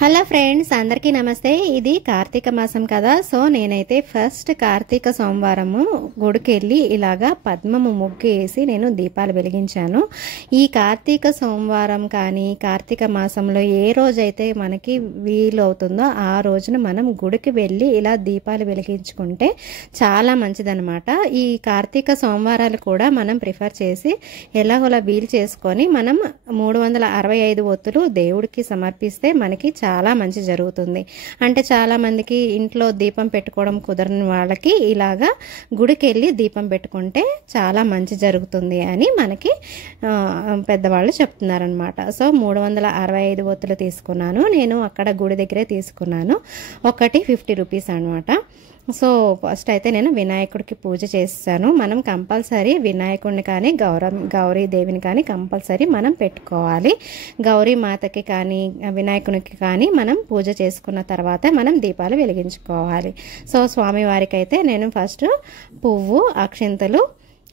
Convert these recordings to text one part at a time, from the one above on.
Hello friends, అందరికీ నమస్తే. ఇది కార్తీక మాసం కదా. సో నేనైతే ఫస్ట్ కార్తీక సోమవారము గుడికి వెళ్ళి ఇలాగా పద్మము ముగ్గు వేసి నేను దీపాలు వెలిగించాను. ఈ కార్తీక సోమవారం కానీ కార్తీక మాసంలో ఏ రోజైతే మనకి వీలవుతుందో ఆ రోజున మనం గుడికి వెళ్ళి ఇలా దీపాలు వెలిగించుకుంటే చాలా మంచిదన్నమాట. ఈ కార్తీక సోమవారాలు కూడా మనం ప్రిఫర్ చేసి ఎలాగోలా వీలు చేసుకొని మనం 365 ఒత్తులు దేవుడికి సమర్పిస్తే మనకి చాలా మంచి జరుగుతుంది. అంటే చాలా మందికి ఇంట్లో దీపం పెట్టుకోవడం కుదరని వాళ్ళకి ఇలాగా గుడికి వెళ్ళి దీపం పెట్టుకుంటే చాలా మంచి జరుగుతుంది అని మనకి పెద్దవాళ్ళు చెప్తున్నారనమాట. సో 365 ఒత్తులు తీసుకున్నాను. నేను అక్కడ గుడి దగ్గరే తీసుకున్నాను. ఒకటి 50 రూపీస్ అనమాట. సో ఫస్ట్ అయితే నేను వినాయకుడికి పూజ చేస్తాను. మనం కంపల్సరీ వినాయకుడిని కానీ గౌరీదేవిని కానీ కంపల్సరీ మనం పెట్టుకోవాలి. గౌరీ మాతకి కానీ వినాయకునికి కానీ మనం పూజ చేసుకున్న తర్వాత మనం దీపాలు వెలిగించుకోవాలి. సో స్వామివారికి అయితే నేను ఫస్ట్ పువ్వు, అక్షింతలు,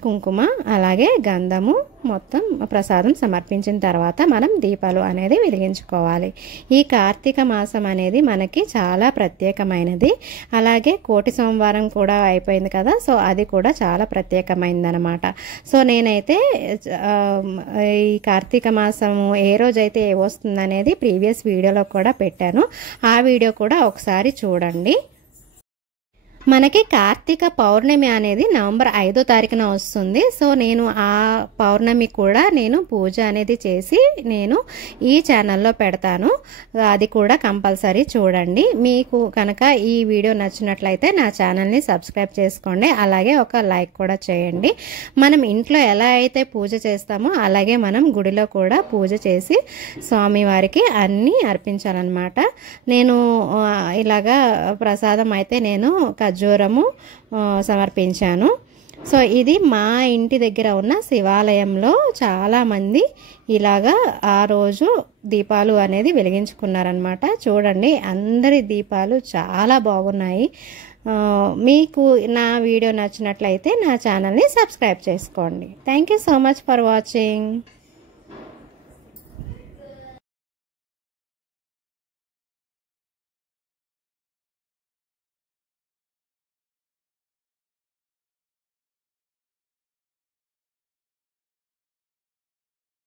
కుంకుమ అలాగే గంధము మొత్తం ప్రసాదం సమర్పించిన తర్వాత మనం దీపాలు అనేది వెలిగించుకోవాలి. ఈ కార్తీక మాసం అనేది మనకి చాలా ప్రత్యేకమైనది. అలాగే కోటి సోమవారం కూడా అయిపోయింది కదా. సో అది కూడా చాలా ప్రత్యేకమైనది అనమాట. సో నేనైతే ఈ కార్తీక మాసము ఏ రోజైతే వస్తుంది అనేది ప్రీవియస్ వీడియోలో కూడా పెట్టాను. ఆ వీడియో కూడా ఒకసారి చూడండి. మనకి కార్తీక పౌర్ణమి అనేది నవంబర్ 5వ తారీఖున వస్తుంది. సో నేను ఆ పౌర్ణమి కూడా నేను పూజ అనేది చేసి నేను ఈ ఛానల్లో పెడతాను. అది కూడా కంపల్సరీ చూడండి. మీకు కనుక ఈ వీడియో నచ్చినట్లయితే నా ఛానల్ని సబ్స్క్రైబ్ చేసుకోండి. అలాగే ఒక లైక్ కూడా చేయండి. మనం ఇంట్లో ఎలా అయితే పూజ చేస్తామో అలాగే మనం గుడిలో కూడా పూజ చేసి స్వామివారికి అన్నీ అర్పించాలన్నమాట. నేను ఇలాగా ప్రసాదం అయితే నేను ఖర్జూరము సమర్పించాను. సో ఇది మా ఇంటి దగ్గర ఉన్న శివాలయంలో చాలామంది ఇలాగా ఆ రోజు దీపాలు అనేది వెలిగించుకున్నారనమాట. చూడండి, అందరి దీపాలు చాలా బాగున్నాయి. మీకు నా వీడియో నచ్చినట్లయితే నా ఛానల్ని సబ్స్క్రైబ్ చేసుకోండి. Thank you so much for watching.